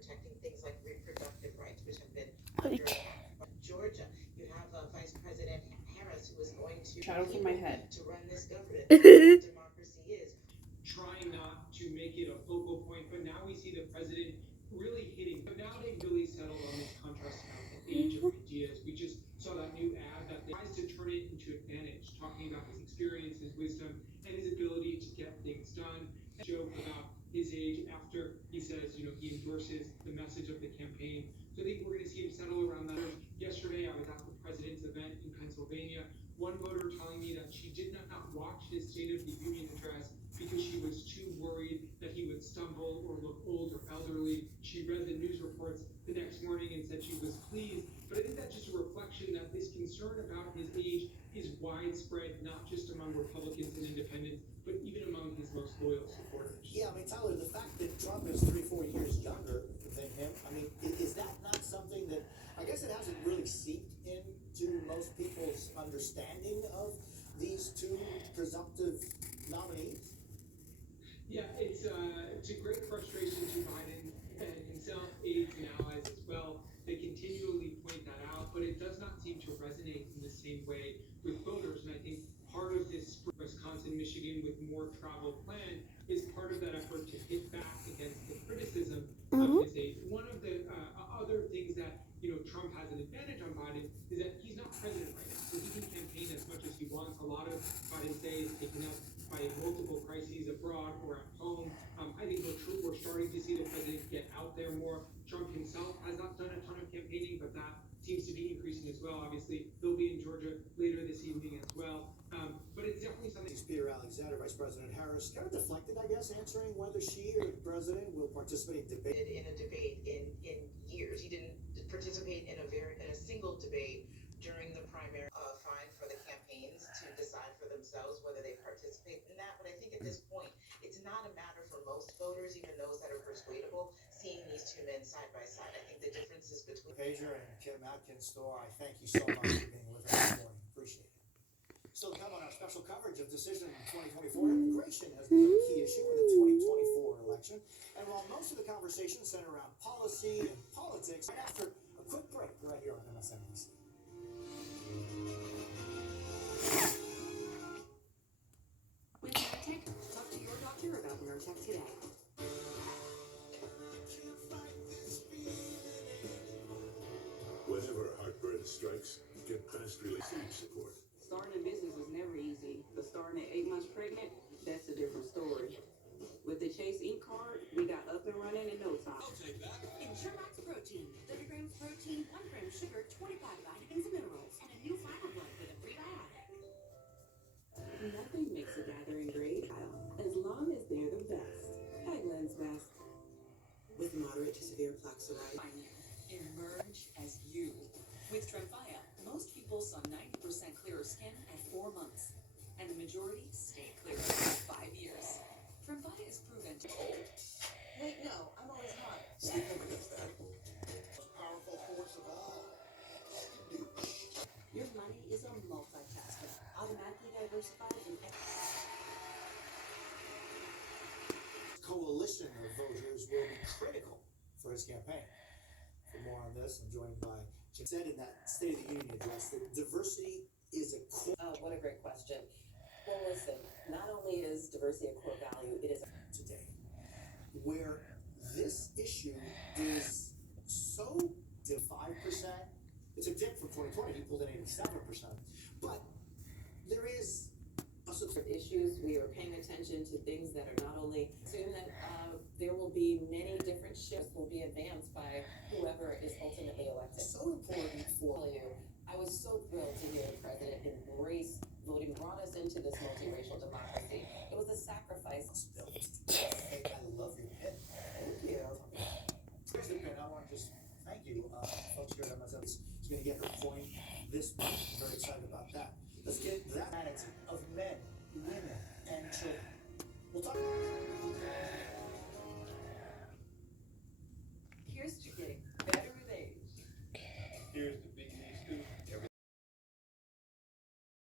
protecting things like reproductive rights, which have been under attack. Georgia, you have Vice President Harris, who is going to shadow from my head to run this government. Democracy is trying not to make it a focal point, but now we see the president really hitting. But now they really settled on this contrast about the age of ideas. We just saw that new ad that tries to turn it into advantage, talking about his experience, his wisdom, and his ability to get things done. A joke about his age after he says, he endorses the message of the campaign. So I think we're going to see him settle around that. Yesterday, I was at the president's event in Pennsylvania. One voter telling me that she did not watch his State of the Union address because she was too worried that he would stumble or look old or elderly. She read the news reports the next morning and said she was pleased. But I think that's just a reflection that this concern about his age is widespread, not just among Republicans and independents, but even among his most loyal supporters. Yeah, Tyler, the fact that Trump is 3-4 years younger than him, is that not something that, I guess it hasn't really seeped into most people's understanding of these two presumptive nominees? Yeah, it's a great frustration to Biden and himself, aides and allies as well. They continually point that out, but it does not seem to resonate in the same way with voters. And I think part of this Wisconsin, Michigan with more travel plan is part of that effort to hit back against the criticism of his age. One of the other things that Trump has an advantage on Biden is that he's not president right now, so he can campaign as much as he wants. A lot of Biden's day is taken up by multiple crises abroad or at home. I think we're starting to see the president get out there more. Trump himself has not done a ton of campaigning, but that seems to be increasing as well. Obviously, he'll be in Georgia later this evening as well. But it's definitely something. Peter Alexander, Vice President Harris, kind of deflected, I guess, answering whether she or the president will participate in debate. in a debate in years. He didn't participate in a single debate during the primary. Fine for the campaigns to decide for themselves whether they participate in that. But I think at this point, it's not a matter for most voters, even those that are persuadable, seeing these two men side by side. I think the differences between Pager and Kim Atkins, Thor, I thank you so much for being with us this morning. Appreciate it. Still to come on our special coverage of decision in 2024, immigration has become a key issue in the 2024 election. And while most of the conversation centered around policy and politics, right after a quick break right here on MSNBC. With NeuroTech, talk to your doctor about NeuroTech today. Whenever heartburn strikes, get fast relief support. Starting a business was never easy, but starting at 8 months pregnant, that's a different story. With the Chase Ink card, we got up and running in no time. I'll take that. Ensure Max Protein, 30 grams protein, 1 gram sugar, 25 vitamins and minerals, and a new fiber blend with a prebiotic. Nothing makes a gathering great, as long as they're the best. Hagland's best. With moderate to severe plaque psoriasis. Emerge as you. With Tremfya, most people saw 90% clearer skin at 4 months, and the majority stayed clear for 5 years. Tremfya is proven to hold. Wait, no, I'm always hot. Sleep against that. Most powerful force of all. Your money is a multitasker, automatically diversified in Coalition of voters will be critical for his campaign. For more on this, I'm joined by Jim. Said in that State of the Union address that diversity is a core. What a great question. Well, listen, not only is diversity a core value, it is Today, where this issue is so 5%. It's a dip from 2020. He pulled in 87%, but there is also issues. We are paying attention to things that are not only assume that there will be many different shifts will be advanced by whoever is ultimately elected. so important for you. I was so thrilled to hear the president embrace voting, brought us into this multiracial democracy.